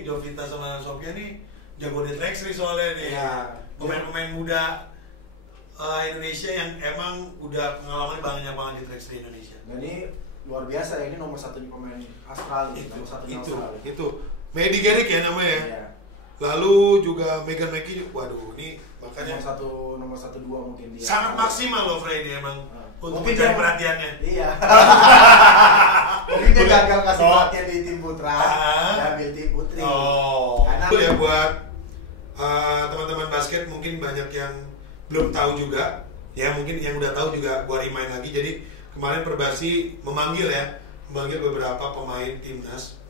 Jovita sama Sophia nih jago di track soalnya nih. Pemain-pemain muda Indonesia yang emang udah pengalaman banyak banget di track Indonesia. Nah ini luar biasa ya, ini nomor satunya pemain Australia, nomor satunya Australia. Itu Medi Gerik ya namanya. Iya. Lalu juga Megan Mackey, waduh ini makanya nomor satu dua mungkin dia. Sangat maksimal loh Freddy emang untuk mungkin mencari perhatiannya. Iya. Mungkin dia gagal kasih perhatian di tim putra, ambil tim putri. Karena itu ya buat teman-teman basket mungkin banyak yang belum tahu juga. Ya mungkin yang udah tahu juga gua remind lagi. Jadi kemarin Perbasi memanggil beberapa pemain timnas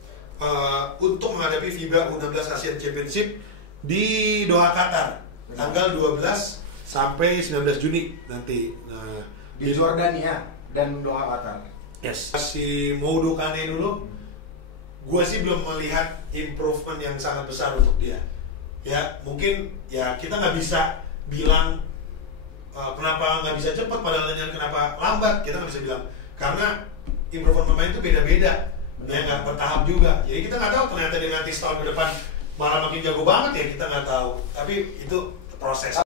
untuk menghadapi FIBA U16 Asian Championship di Doha, Qatar. Tanggal 12 sampai 19 Juni nanti. Nah, di Jordania dan Doha, Qatar. Yes. Si Maodo Kane dulu, gue sih belum melihat improvement yang sangat besar untuk dia. Ya mungkin ya kita nggak bisa bilang kenapa nggak bisa cepat, padahal kenapa lambat, kita nggak bisa bilang karena improvement pemain itu beda-beda, ya nggak bertahap juga. Jadi kita nggak tahu ternyata dia nanti setahun ke depan malah makin jago banget ya, kita nggak tahu. Tapi itu proses.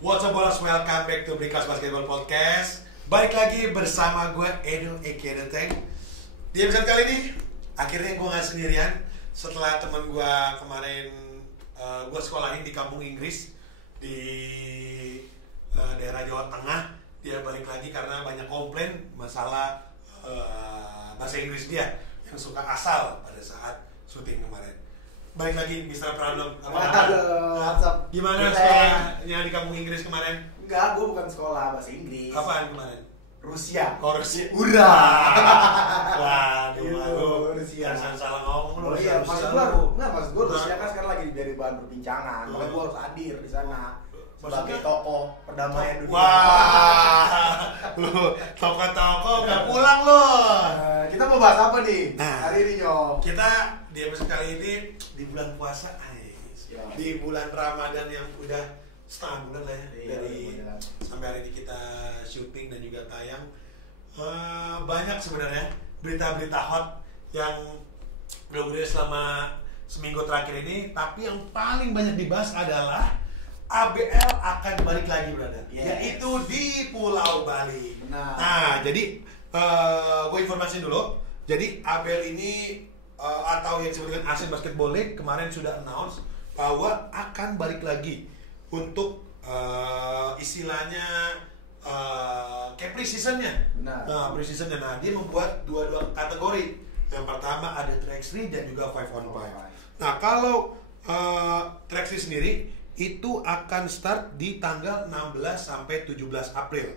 What's up boys, welcome back to Brikas Basketball Podcast. Balik lagi bersama gue Edo aka Tank. Di episode kali ini akhirnya gue gak sendirian. Setelah teman gue kemarin gue sekolahin di kampung Inggris di daerah Jawa Tengah. Dia balik lagi karena banyak komplain masalah bahasa Inggris dia yang suka asal pada saat syuting kemarin. Baik lagi Mr. Pradom. WhatsApp. Gimana sekolahnya di kampung Inggris kemarin? Enggak, gue bukan sekolah bahasa Inggris. Apaan kemarin? Rusia. Oh, Rusia. Waduh, Rusia. Jangan salah ngomong lu. Oh iya, maksud gue Rusia kan sekarang lagi jadi bahan perbincangan. Makanya gue harus hadir di sana sebagai tokoh perdamaian dunia. Wah, lu tokoh-tokoh nggak pulang lo. Kita mau bahas apa nih hari ini, Nyo? Kita di episode kali ini di bulan puasa, di bulan Ramadan yang udah setengah bulan lah ya, dari sampai hari ini kita syuting dan juga tayang. Banyak sebenarnya berita-berita hot yang berbeda selama seminggu terakhir ini, tapi yang paling banyak dibahas adalah ABL akan balik lagi, brother. Yaitu di Pulau Bali. Nah, jadi gue informasiin dulu. Jadi ABL ini atau yang disebut dengan Asian Basketball League kemarin sudah announce bahwa akan balik lagi untuk istilahnya kayak pre-seasonnya. Nah, pre-seasonnya. Nah, dia membuat dua kategori. Yang pertama ada track 3 dan juga 5-on-5. Nah, kalau track 3 sendiri itu akan start di tanggal 16 sampai 17 April.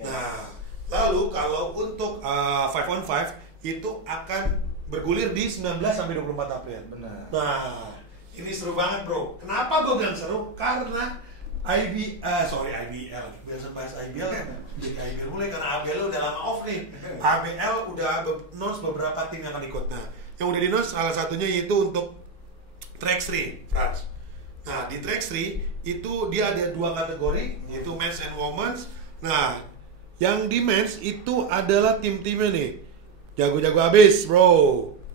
Nah, lalu kalau untuk 5-on-5 itu akan bergulir di 19 sampai 24 April. Benar. Nah, ini seru banget, bro. Kenapa gue bilang seru? Karena IBL. Biasa bahas IBL jadi IBL mulai karena ABL udah lama off nih. ABL udah announce beberapa tim yang akan ikut. Nah, yang udah di-announce salah satunya yaitu untuk track 3, Frans. Nah, di track 3 itu dia ada dua kategori, yaitu men's and women's. Nah, yang di men's itu adalah tim-timnya nih. Jago-jago abis, bro.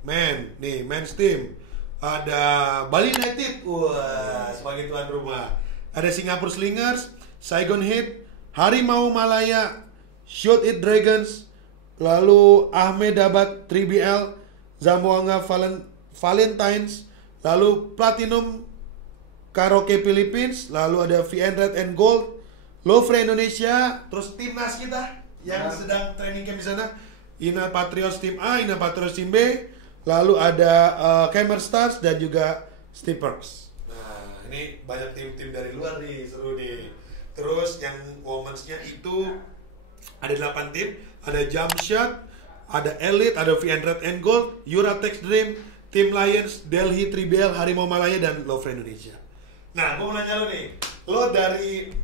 Nih, men's team. Ada Bali United, sebagai tuan rumah. Ada Singapore Slingers, Saigon Heat, Harimau Malaya, Shoot It Dragons, lalu Ahmedabad 3BL, Zamboanga Valentines, lalu Platinum Karaoke Philippines, lalu ada VN Red and Gold, Lofre Indonesia, terus timnas kita yang sedang training camp di sana, Ina Patriots tim A, Ina Patriots tim B, lalu ada Kemmer Stars dan juga Steepers. Nah, ini banyak tim-tim dari luar nih, seru nih. Terus yang womensnya itu ada 8 tim, ada Jump Shot, ada Elite, ada VN Red and Gold, Euratex Dream, Team Lions, Delhi 3BL, Harimau Malaya, dan Lofre Indonesia. Nah, gue mau nanya lo nih, lo dari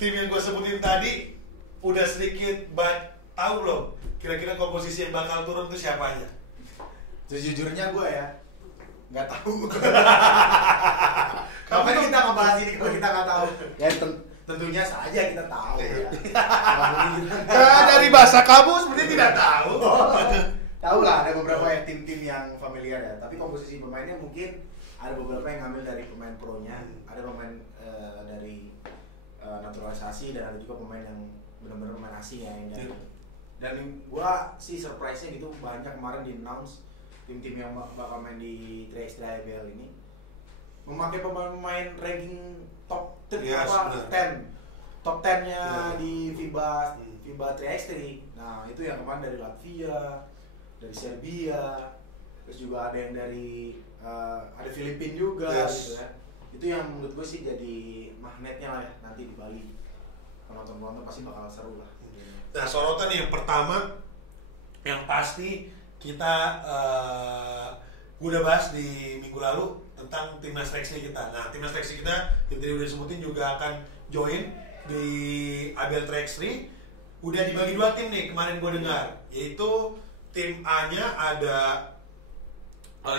tim yang gue sebutin tadi udah sedikit tahu belum kira-kira komposisi yang bakal turun itu siapa aja? Sejujurnya gue ya nggak tahu. Kapan kita ngebahas ini kalau kita nggak tahu? Ya Tentunya saja kita tahu ya. Dari bahasa kamu seperti tidak tahu. Tahu lah, ada beberapa ya tim-tim yang familiar ya. Tapi komposisi pemainnya mungkin ada beberapa yang ngambil dari pemain pro-nya, ada pemain dari naturalisasi, dan ada juga pemain yang benar-benar pemain asing ya yang dari. Dan gua sih surprise-nya gitu, banyak kemarin di announce tim-tim yang bakal main di 3x3 IBL ini memakai pemain ranking top 10 top 10-nya di FIBA 3x3. Nah, itu yang kemarin dari Latvia, dari Serbia, terus juga ada yang dari ada Filipina juga gitu ya. Itu yang menurut gue sih jadi magnetnya lah ya nanti di Bali. Penonton-penonton pasti bakal seru lah. Nah, sorotan yang pertama yang pasti kita udah bahas di minggu lalu tentang timnas seleksi kita. Nah, timnas seleksi kita yang tadi udah disebutin juga akan join di ABL 3x3. Udah dibagi 2 tim nih kemarin gue dengar, yaitu tim A-nya ada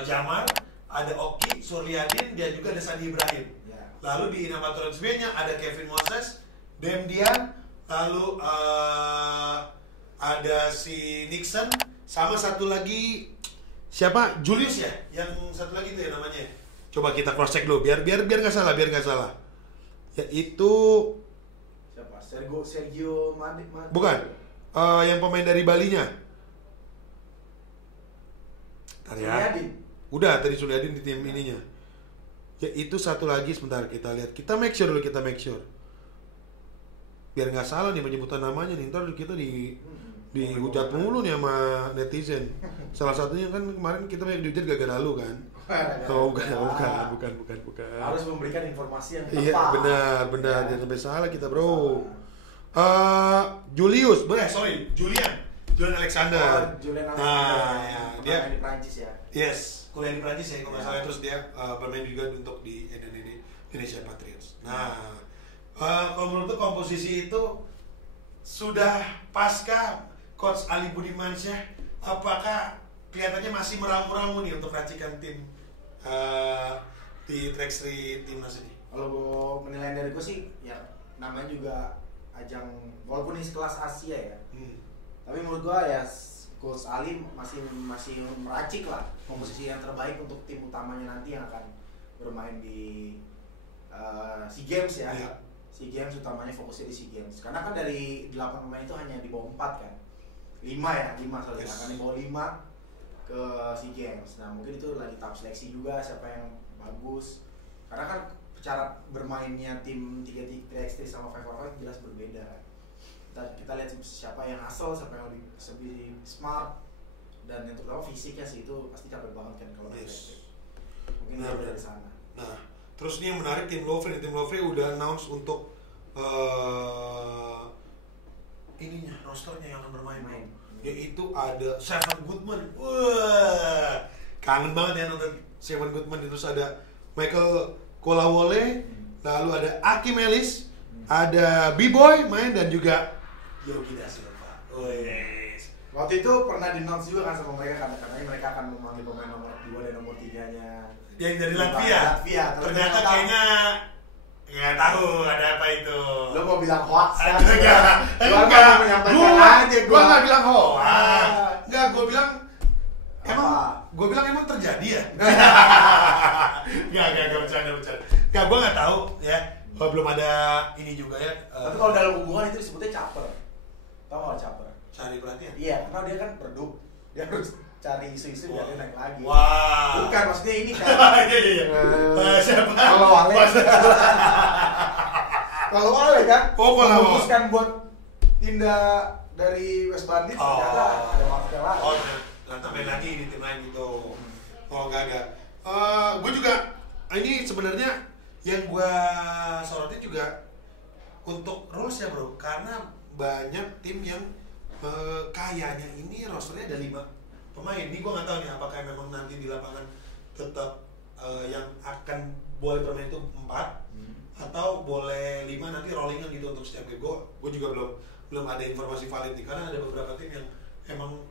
Jamar, ada Oki, Suryadin, dan juga ada Sandi Ibrahim. Lalu di Inamatorans B-nya ada Kevin Moses, Demdian, lalu ada si Nixon, sama satu lagi siapa? Julius ya? Yang satu lagi itu ya namanya. Coba kita cross check dulu biar nggak salah, Yaitu siapa? Sergio Madi. Bukan. Yang pemain dari Balinya. Suryadin. Udah tadi Suryadin di tim ininya. Yaitu satu lagi, sebentar kita lihat. Kita make sure. Biar nggak salah nih penyebutan namanya nih. Ntar kita dihujat mulu nih sama netizen. Salah satunya kan kemarin kita banyak dihujat gara-gara lu kan. Bukan. Harus memberikan informasi yang tepat. Iya, benar. Jangan sampai salah kita, Bro. Julian Alexander. Julian Alexander. Nah, dia di Prancis ya. Yes, kuliah di Prancis ya kalau nggak salah, terus dia bermain juga untuk di Indonesia Patriots. Nah, kalau menurut komposisi itu sudah pasca Coach Ali Budimansyah, apakah kelihatannya masih meramu-ramu nih untuk racikan tim di 3x3 timnas ini? Kalau penilaian dari gue sih, ya namanya juga ajang, walaupun ini sekelas Asia ya, tapi menurut gue ya Coach Ali masih meracik lah komposisi yang terbaik untuk tim utamanya nanti yang akan bermain di SEA Games ya. SEA Games utamanya fokusnya di SEA Games, karena kan dari 8 pemain itu hanya di bawah 4 kan, 5 soalnya, akan di bawah 5 ke SEA Games. Nah, mungkin itu lagi tahap seleksi juga siapa yang bagus, karena kan cara bermainnya tim 3x3 sama 5x5 jelas berbeda. Kita lihat siapa yang asal, siapa yang lebih smart, dan yang terutama fisiknya sih itu pasti capek banget kan kalau mungkin dari sana. Nah, terus ini yang menarik, tim Lovre udah announce untuk ininya, rosternya yang akan bermain. Yaitu ada Seven Goodman. Wah, kangen banget ya nonton Seven Goodman. Terus ada Michael Kolawole, lalu ada Akim Ellis, ada B-Boy main, dan juga Yogi Da Silva. Waktu itu pernah di-announce juga kan sama mereka, katanya mereka akan memanggil pemain nomor 2 dan nomor 3-nya yang dari Latvia. Ternyata kayaknya nggak tahu ada apa itu. Lo mau bilang hoax kan? Enggak. Gua nggak bilang hoax. Enggak, gua bilang emang terjadi ya? Enggak bercanda. Enggak, gua nggak tahu ya. Belum ada ini juga ya. Tapi kalau dalam hubungan itu disebutnya caper. Tahu nggak caper? Cari perhatian. Iya, karena dia kan redup. Dia harus cari isu-isu biar dia naik lagi. Wah. Bukan, maksudnya ini kan. Iya. Siapa? Kalau Wale. Kalau Wale kan. Memutuskan buat pindah dari West Bandit, ternyata ada market lain. Ternyata main lagi di tim lain gitu. Enggak. Gue juga ini sebenarnya yang gue sorotin juga untuk rules ya, Bro, karena banyak tim yang kayaknya ini rosternya ada 5 pemain. Ini gue nggak tahu nih apakah memang nanti di lapangan tetap yang akan boleh bermain itu 4 atau boleh 5, nanti rollingan gitu untuk setiap game. Gue juga belum ada informasi valid nih, karena ada beberapa tim yang emang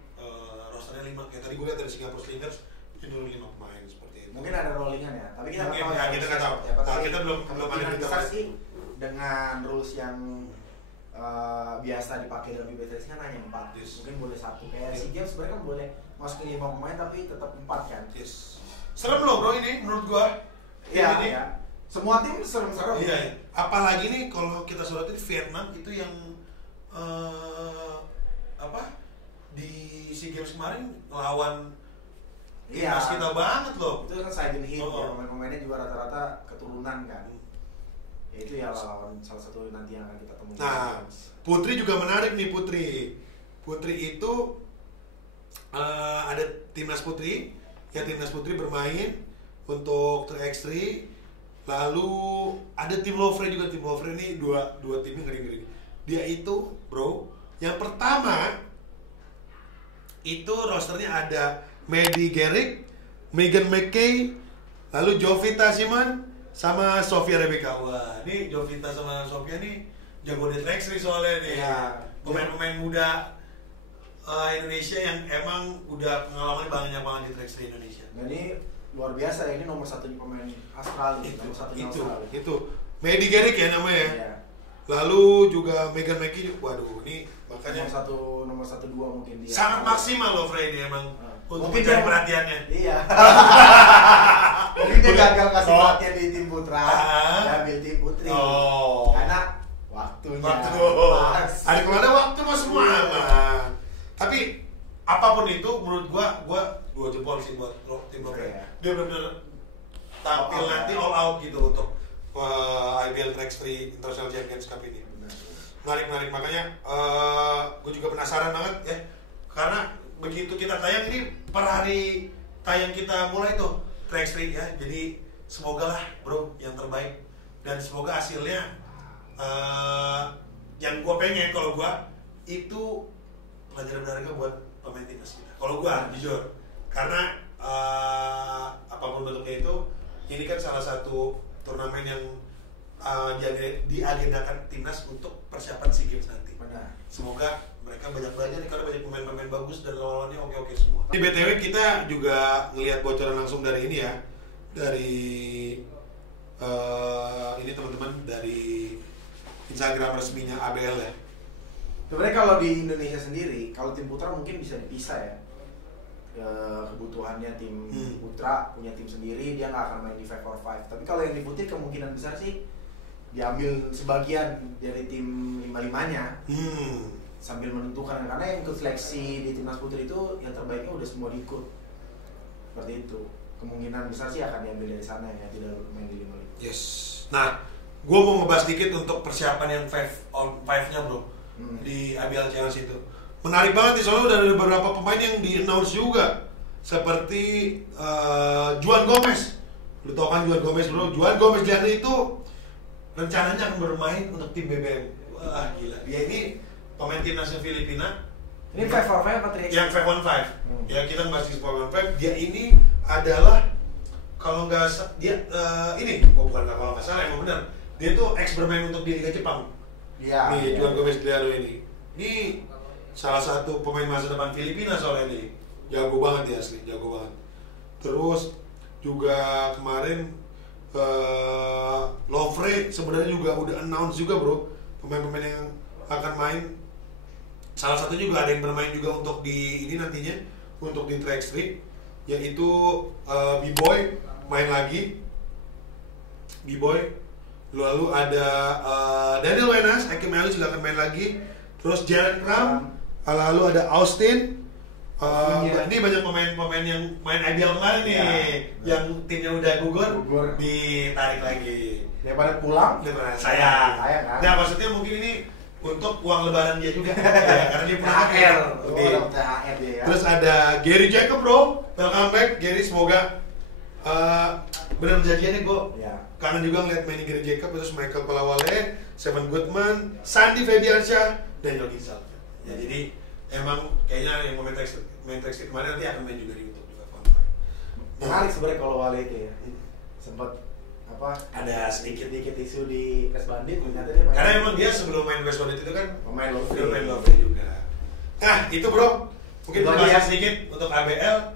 rosternya 5. Kayak tadi gue lihat dari Singapore Slingers ini 5 pemain seperti itu. Mungkin ada rollingan ya, tapi kita nggak tahu. Kita nggak tahu. Kita belum ada berita sih dengan rules yang biasa dipakai dalam PBTS kan hanya 4. Mungkin boleh 1. Kayak SEA Games sebenarnya kan boleh masukin 5 pemain tapi tetap 4 kan. Serem loh bro ini menurut gua. Iya. Semua tim serem-serem. Iya. Apalagi nih kalau kita sorotin Vietnam itu yang di SEA Games kemarin ngelawan timnas kita banget loh. Itu kan Saigon Hit, ya, pemain-pemainnya juga rata-rata keturunan kan. Ya itu ya lawan salah satu nanti yang akan kita temukan. Nah, Putri juga menarik nih Putri. Putri itu ada timnas Putri, ya timnas Putri bermain untuk 3x3. Lalu ada tim Lovre juga, tim Lovre ini dua timnya ngeri-ngeri. Dia itu, bro, yang pertama itu rosternya ada Maddie Garrick, Megan McKay, lalu Jovita Simon sama Sofia Rebecca. Wah, ini Jovita sama Sofia nih jago di track soalnya nih. Pemain-pemain muda Indonesia yang emang udah pengalaman banyak banget di track Indonesia. Nah, ini luar biasa ya, ini nomor 1 pemain Australia, nomor 1 Australia. Itu Maddie Garrick ya namanya. Iya. Lalu juga Megan McKay, waduh ini makanya nomor 1 2 mungkin dia. Sangat maksimal loh Freddy emang untuk mencari perhatiannya. Iya. Mungkin dia gagal kasih perhatian di tim putra, dia ambil tim putri. Karena waktunya. Ada kemana waktu mas semua. Tapi apapun itu menurut gua jempol sih buat tim Lovre. Dia benar-benar tampil nanti all out gitu untuk IBL Track 3 International Champions Cup ini. Menarik makanya gue juga penasaran banget ya, karena begitu kita tayang ini per hari tayang kita mulai tuh Track 3 ya, jadi semoga lah bro yang terbaik dan semoga hasilnya yang gue pengen kalau gue itu pelajaran berharga buat pemain timnas kita. Kalau gue jujur, karena apapun bentuknya itu, ini kan salah satu turnamen yang diagendakan timnas untuk persiapan SEA Games nanti. Benar. Semoga mereka banyak belajar karena banyak pemain-pemain bagus dan lawannya oke-oke semua. Di BTW kita juga ngelihat bocoran langsung dari ini ya, dari ini teman-teman dari Instagram resminya ABL ya. Sebenarnya kalau di Indonesia sendiri, kalau tim putra mungkin bisa dipisah ya. Kebutuhannya tim putra punya tim sendiri, dia nggak akan main di 5-4-5. Tapi kalau yang di putri kemungkinan besar sih diambil sebagian dari tim 5-5-nya sambil menentukan, karena yang ikut seleksi di timnas putri itu yang terbaiknya udah semua diikut. Seperti itu. Kemungkinan besar sih akan diambil dari sana ya, tidak main di 5-5. Yes. Nah, gue mau ngebahas dikit untuk persiapan yang 5-on-5-nya bro di ABL Challenge itu. Menarik banget nih, soalnya udah ada beberapa pemain yang di-announce juga. Seperti Juan Gomez. Lu tau kan Juan Gomez bro? Juan Gomez Jana itu rencananya akan bermain untuk tim BBM. Wah gila, dia ini pemain timnasnya Filipina. Ini 5-4-5 apa 3x3? Yang 5-on-5. Ya kita ngebahas 5-on-5. Dia ini adalah kalau nggak dia ini, bukan kalau nggak salah emang benar. Dia tuh ex bermain untuk di Liga Jepang. Iya. Nih Juan Gomez Jana ini. Ini salah satu pemain masa depan Filipina soalnya nih. Jago banget dia asli, jago banget. Terus juga kemarin Lovre sebenarnya juga udah announce juga bro, pemain-pemain yang akan main. Salah satu juga ada yang bermain juga untuk di ini nantinya, untuk di Track 3, yaitu B-Boy main lagi. B-Boy. Lalu ada Daniel Wenas, Hakim Ellis juga akan main lagi. Terus Jaren Kram, lalu ada Austin. Ini banyak pemain-pemain yang main IBL kemarin nih, yang timnya udah gugur, ditarik lagi. Daripada pulang, sayang kan? Nah maksudnya mungkin ini untuk uang lebaran dia juga, ya, karena dia pulang THR. THR dia ya. Terus ada Gary Jacob bro, welcome back Gary, semoga benar perjanjiannya gue. Kangen juga ngeliat mainin Gary Jacob, terus Michael Palawale, Seven Goodman, Sandy Febiansyah, dan Yogi Sal. Ya jadi emang kayaknya yang main Track kemarin nanti akan main juga di YouTube juga. Menarik sebenarnya kalau Wale itu ya. Sempat ada sedikit isu di West Bandit, ternyata dia main. Karena emang dia sebelum main West Bandit itu kan pemain Lovre juga. Nah itu bro, mungkin bahas sedikit untuk ABL.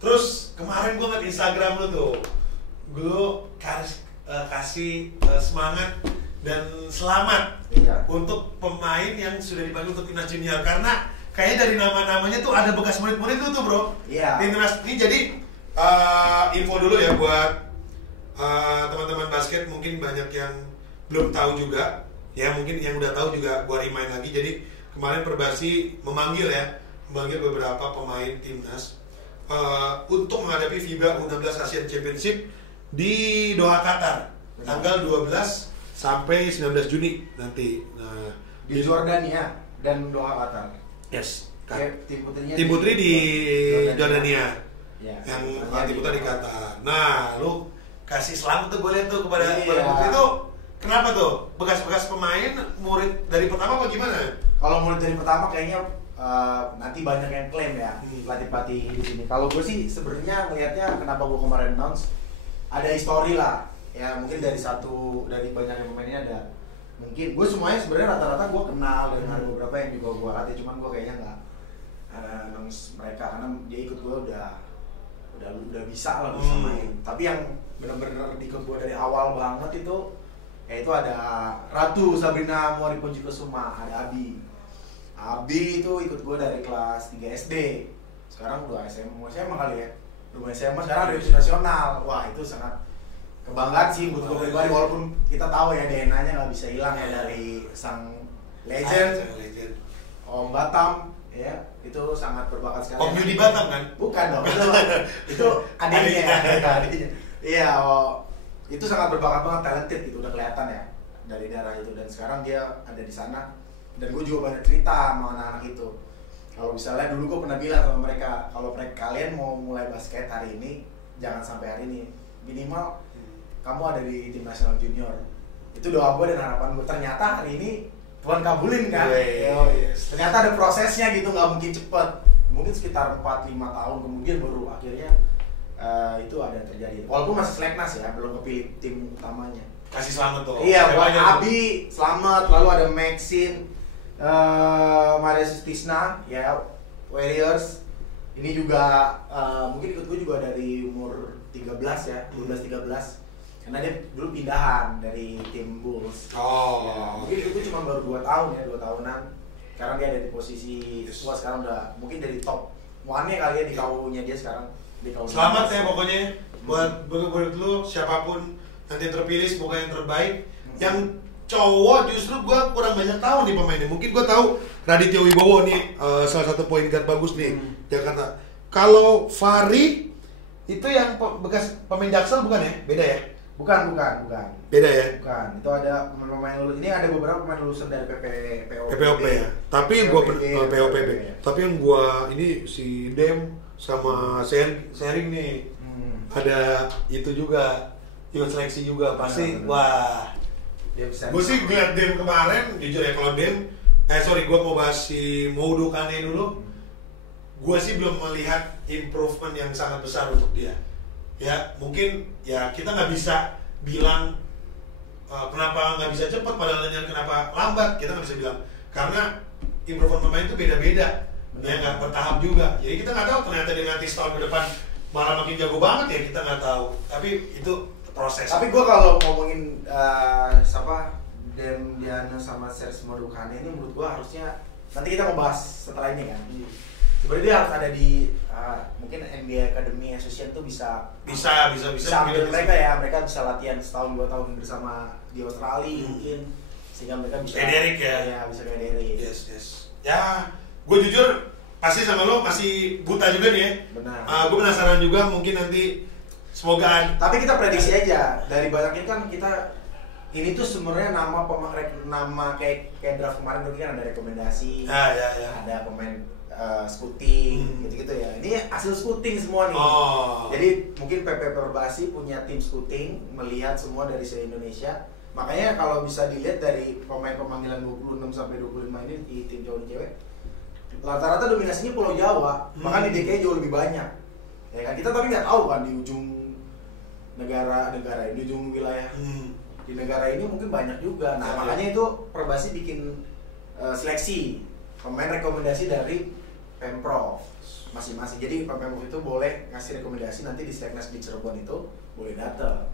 Terus kemarin gue ngeliat Instagram lu tuh, gue kasih semangat dan selamat untuk pemain yang sudah dipanggil untuk timnas junior, karena kayaknya dari nama-namanya tuh ada bekas murid-murid tuh bro. Iya. Timnas ini jadi info dulu ya buat teman-teman basket, mungkin banyak yang belum tahu juga ya, mungkin yang udah tahu juga gua remind lagi. Jadi kemarin Perbasi memanggil beberapa pemain timnas untuk menghadapi FIBA U16 Asian Championship di Doha, Qatar, tanggal 12 sampai 19 Juni nanti. Nah, di Jordania dan Doha, Qatar. Yes. Tim putri di Jordania. Ya, yang tim putri di Qatar. Nah, lu kasih selamat tuh gue lihat tuh kepada putri itu. Kenapa tuh? Bekas-bekas pemain, murid dari pertama apa gimana? Kalau murid dari pertama kayaknya nanti banyak yang klaim ya pelatih-pelatih di sini. Kalau gue sih sebenarnya melihatnya kenapa gue kemarin announce ada histori lah ya, mungkin dari banyaknya pemainnya ada, mungkin gue semuanya sebenarnya rata-rata gue kenal dan ada beberapa yang juga gue latih, cuman gue kayaknya nggak announce mereka karena dia ikut gue udah bisa lah bisa main. Tapi yang benar-benar ikut gue dari awal banget itu yaitu ada Ratu Sabrina Moripunjikusuma, ada Abi itu ikut gue dari kelas 3 SD, sekarang udah SMA kali ya, udah SMA sekarang dari nasional. Wah itu sangat kebanggaan sih buat gue pribadi, walaupun kita tahu ya DNA-nya nggak bisa hilang ya dari sang legend Om Batam ya, itu sangat berbakat sekali. Om Yudi Batam kan? Bukan dong, itu adiknya. Iya, itu sangat berbakat banget, talented gitu, udah kelihatan ya dari daerah itu, dan sekarang dia ada di sana. Dan gue juga banyak cerita sama anak-anak itu. Kalau misalnya dulu gue pernah bilang sama mereka, kalau kalian mau mulai basket hari ini, jangan sampai hari ini, minimal kamu ada di tim nasional junior. Itu doa gue dan harapan gue. Ternyata hari ini Tuhan kabulin kan. Yes. Ternyata ada prosesnya gitu, nggak mungkin cepet. Mungkin sekitar 4-5 tahun kemudian baru akhirnya itu ada terjadi. Walaupun masih seleknas ya, belum kepilih tim utamanya. Kasih selamat tuh. Iya, buat Abi selamat. Lalu ada Maxine, Maria Sustisna ya, Warriors. Ini juga mungkin ikut gue juga dari umur 13 ya, 12-13. Karena dia dulu pindahan dari tim Bulls. Ya, mungkin ikut gue cuma baru 2 tahun ya, 2 tahunan. Sekarang dia ada di posisi wah, sekarang udah mungkin dari top 1-nya kali ya di KU-nya dia sekarang. Selamat ya pokoknya buat lu siapapun nanti terpilih, semoga yang terbaik. Yang cowok justru gue kurang banyak tahu nih pemainnya. Mungkin gue tahu Raditya Wibowo nih salah satu point guard bagus nih. Dia kata kalau Fahri itu yang bekas pemain Jaksel bukan ya? Beda ya? Bukan. Beda ya? Bukan. Itu ada pemain lulus. Ini ada beberapa pemain lulusan dari PPOP ya. Tapi yang gua POPP. Tapi yang gua ini si Dem sama sharing nih. Ada itu juga. Ikut seleksi juga pasti. Wah. Gue sih ngeliat Dem kemarin, jujur ya kalau Dem gue mau bahas si Moudu Kane dulu. Gue sih belum melihat improvement yang sangat besar untuk dia. Ya mungkin ya kita nggak bisa bilang kenapa nggak bisa cepat, padahal kenapa lambat, kita nggak bisa bilang karena improvement pemain itu beda-beda, ya nggak bertahap juga. Jadi kita nggak tahu ternyata dia nanti setahun ke depan malah makin jago banget ya, kita nggak tahu. Tapi itu proses. Tapi gue kalau ngomongin Dem Diana sama Serge Modukane ini menurut gue harusnya nanti kita mau bahas setelah ini kan. Sebenarnya dia harus ada di mungkin NBA Academy Association tuh bisa ambil mereka ya, mereka bisa latihan setahun 2 tahun bersama di Australia mungkin, sehingga mereka bisa kayak Derek ya. Ya bisa kayak Derek. Yes. Ya, gue jujur pasti sama lo masih buta juga nih ya. Benar. Gue penasaran juga, mungkin nanti semoga. Tapi kita prediksi aja dari banyak ini kan kita ini tuh sebenarnya nama kayak draft kemarin tuh kan ada rekomendasi. Ya. Ada pemain scouting gitu-gitu ya. Ini hasil scouting semua nih. Jadi mungkin PP Perbasi punya tim scouting melihat semua dari se-Indonesia. Makanya kalau bisa dilihat dari pemain pemanggilan 26 sampai 25 ini di tim cowok cewek, rata-rata dominasinya Pulau Jawa. Bahkan di DKI jauh lebih banyak. Ya kan kita tapi nggak tahu kan di ujung negara ini, di ujung wilayah di negara ini mungkin banyak juga. Nah, makanya itu Perbasi bikin seleksi pemain rekomendasi dari Pemprov masing-masing. Jadi Pemprov itu boleh ngasih rekomendasi, nanti di Seknas di Cirebon itu boleh datang.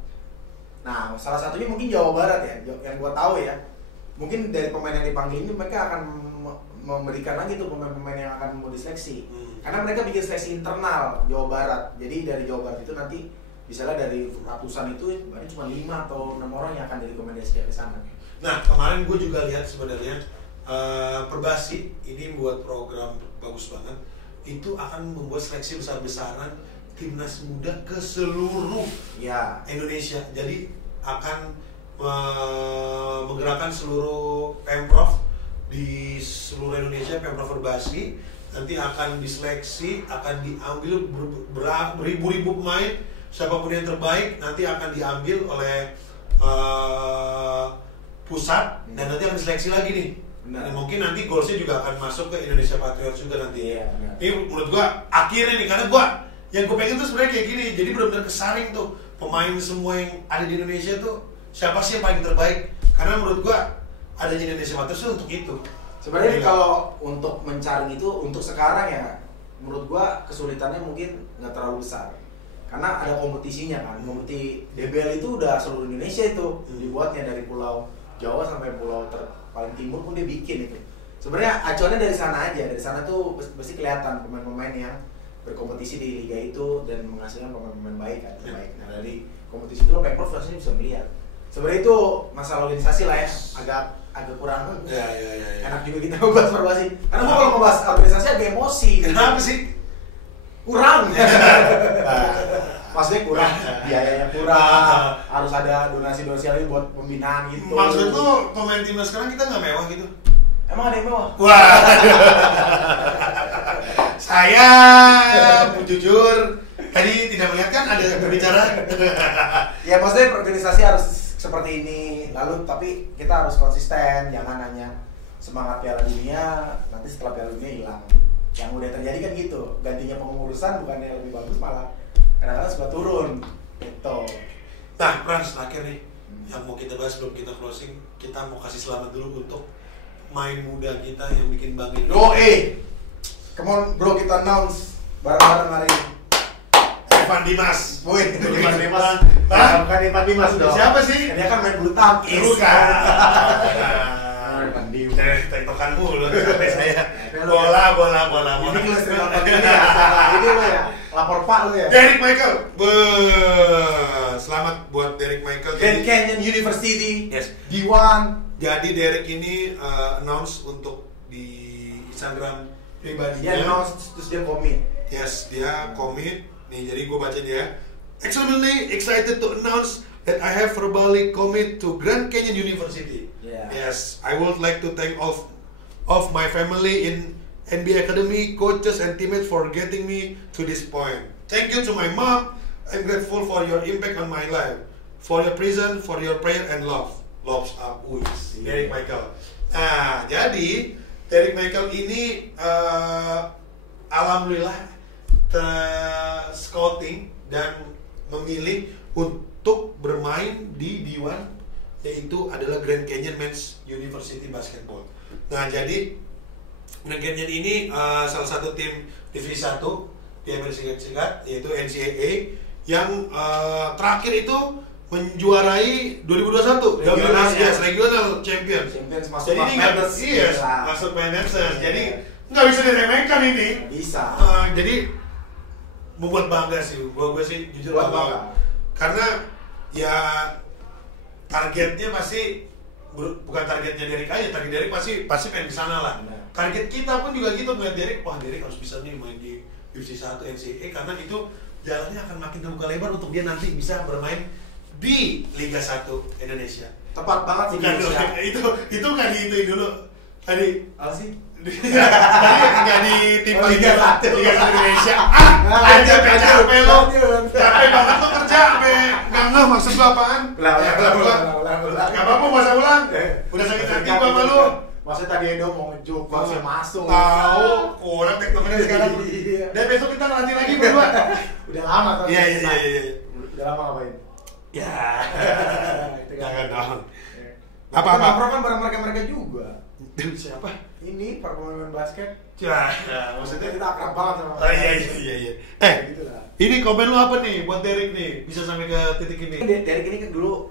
Nah, salah satunya mungkin Jawa Barat ya, yang gua tahu ya. Mungkin dari pemain yang dipanggil ini mereka akan memberikan lagi tuh pemain-pemain yang akan mau diseleksi. Karena mereka bikin seleksi internal Jawa Barat. Jadi dari Jawa Barat itu nanti misalnya dari ratusan itu baru cuma 5 atau 6 orang yang akan direkomendasikan ke sana. Nah, kemarin gue juga lihat sebenarnya Perbasi ini buat program bagus banget. Itu akan membuat seleksi besar-besaran timnas muda ke seluruh Indonesia. Jadi akan menggerakkan seluruh pemprov di seluruh Indonesia, pemprov Perbasi nanti akan diseleksi, akan diambil beribu-ribu pemain, siapapun yang terbaik nanti akan diambil oleh pusat dan nanti akan diseleksi lagi nih. Dan mungkin nanti goalsnya juga akan masuk ke Indonesia Patriots juga nanti. Ini menurut gua akhirnya nih, karena gua yang gue pengen tuh sebenarnya kayak gini, jadi benar-benar kesaring tuh pemain semua yang ada di Indonesia tuh siapa sih yang paling terbaik, karena menurut gua adanya Indonesia Patriots tuh untuk itu. Sebenarnya kalau untuk mencari itu untuk sekarang ya, menurut gua kesulitannya mungkin nggak terlalu besar, karena ada kompetisinya kan. Kompetisi DBL itu udah seluruh Indonesia itu dibuatnya, dari pulau Jawa sampai pulau paling timur pun dia bikin itu. Sebenarnya acuannya dari sana aja, dari sana tuh pasti kelihatan pemain-pemain yang berkompetisi di liga itu dan menghasilkan pemain-pemain baik kan, terbaik. Nah dari kompetisi itu lo pemprov pasti bisa melihat. Sebenarnya itu masalah organisasi lah ya, agak kurang. Enak juga kita membahas Perbasi. Karena gua kalau membahas organisasi agak emosi. Kenapa sih? Kurang. Maksudnya kurang, biayanya kurang, harus ada donasi-donasi lagi buat pembinaan gitu. Maksud tuh pemain timnas sekarang kita nggak mewah gitu? Emang ada yang mewah? Wah. Saya jujur tadi tidak melihat kan ada berbicara. Ya maksudnya organisasi harus seperti ini. Lalu tapi kita harus konsisten, jangan hanya semangat Piala Dunia nanti setelah Piala Dunia hilang. Yang udah terjadi kan gitu. Gantinya pengurusan bukannya lebih bagus, malah kadang-kadang suka turun. Gitu. Nah, Frans, terakhir nih yang mau kita bahas sebelum kita closing, kita mau kasih selamat dulu untuk main muda kita yang bikin bangga Indonesia. Come on bro, kita announce bareng-bareng hari ini. Evan Dimas. Woi, Evan Dimas. Bukan Evan Dimas dong. Siapa sih? Dia kan main bulu tangkis. Bukan. Evan Dimas. Tektokan mulu sampai saya. Bola. Ini kelas nonton ini ya. Ini lo ya. Lapor Pak lo ya. Derek Michael. Selamat buat Derek Michael. Grand Canyon University. Yes. D1. Jadi Derek ini announce untuk di Instagram pribadinya. Dia announce terus dia komit. Yes, dia komit. Nih, jadi gue baca dia. Extremely excited to announce that I have verbally commit to Grand Canyon University. Yeah. Yes, I would like to thank all of my family in NBA Academy, coaches and teammates for getting me to this point. Thank you to my mom. I'm grateful for your impact on my life, for your presence, for your prayer and love. Loves up, Derek Michael. Nah, jadi Derek Michael ini alhamdulillah scouting dan memilih untuk bermain di D1, yaitu adalah Grand Canyon Men's University Basketball. Nah, jadi Grand Canyon ini salah satu tim divisi 1 di Amerika Serikat, yaitu NCAA, yang terakhir itu menjuarai 2021 regional champions masuk jadi ini masuk Madness. Jadi nggak bisa diremehkan ini. Bisa. Jadi membuat bangga sih, gue sih jujur bangga. Karena ya targetnya pasti bukan targetnya Derek aja, target Derek pasti pengen kesana lah. Target kita pun juga gitu, melihat Derek, wah Derek harus bisa nih main di divisi 1 NCAA, karena itu jalannya akan makin terbuka lebar untuk dia nanti bisa bermain di Liga 1 Indonesia. Tepat banget sih. Itu kan itu dulu tadi apa sih? Nggak di tim Liga 1 Indonesia. Capek lo. Capek banget lo kerja nggak maksud lo apaan? Nggak apa-apa, mau saya ulang. Udah sakit hati gua sama lo. Maksudnya tadi Edo mau ngejuk, masih masuk. Tahu, kurang teknologinya sekarang. Dan besok kita ngelatih lagi berdua. Udah lama kan? Iya. Udah lama ngapain? Ya, jangan dong. Apa kan bareng mereka juga. Siapa? Ini para pemain basket. Ya, maksudnya kita akrab banget sama. Oh iya. Ini komen lu apa nih buat Derek nih? Bisa sampai ke titik ini. Derek ini kan dulu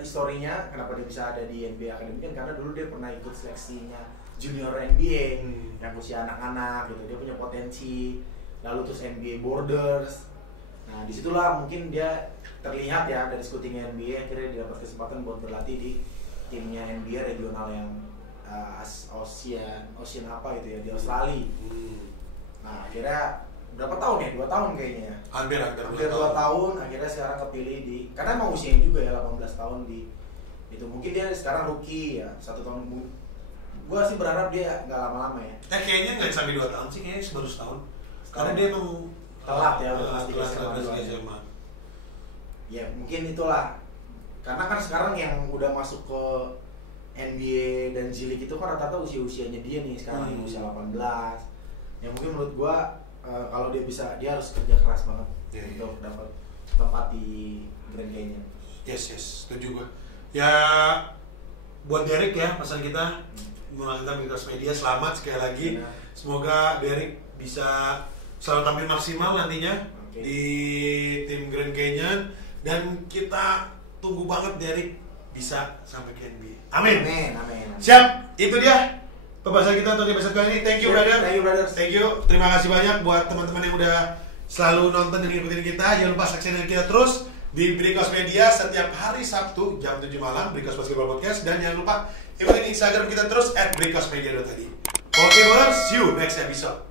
historinya kenapa dia bisa ada di NBA Academy kan karena dulu dia pernah ikut seleksinya junior NBA yang usia anak-anak gitu, dia punya potensi, lalu terus NBA Borders. Nah disitulah mungkin dia terlihat ya dari scouting NBA, akhirnya dia dapat kesempatan buat berlatih di timnya NBA regional yang Ocean apa gitu ya di Australia. Nah akhirnya berapa tahun ya? 2 tahun kayaknya ya. Hampir 2 tahun akhirnya sekarang kepilih di karena emang usianya juga ya 18 tahun di itu mungkin dia sekarang rookie ya 1 tahun. Gua sih berharap dia nggak lama-lama ya. Kayaknya nggak sampai 2 tahun sih, kayaknya baru setahun. Karena dia emang telat ya udah kelas kelas 3 SMA. Ya mungkin itulah. Karena kan sekarang yang udah masuk ke NBA dan G League itu kan rata-rata usia-usianya dia nih sekarang usia 18. Ya mungkin menurut gua kalau dia bisa, dia harus kerja keras banget untuk dapat tempat di Grand Canyon. Yes, setuju gue. Ya buat Derek ya, pesan kita menggunakan Bricos Media, selamat sekali lagi. Semoga Derek bisa selalu tampil maksimal nantinya di tim Grand Canyon, dan kita tunggu banget Derek bisa sampai ke NBA. Amin. Siap, itu dia pembahasan kita untuk episode kali ini. Thank you brother. Thank you. Terima kasih banyak buat teman-teman yang udah selalu nonton dan ngikutin kita. Jangan lupa saksikan kita terus di Bricos Media setiap hari Sabtu jam 7 malam, Bricos Basketball Podcast, dan jangan lupa ikutin Instagram kita terus @bricosmedia tadi. Oke, see you next episode.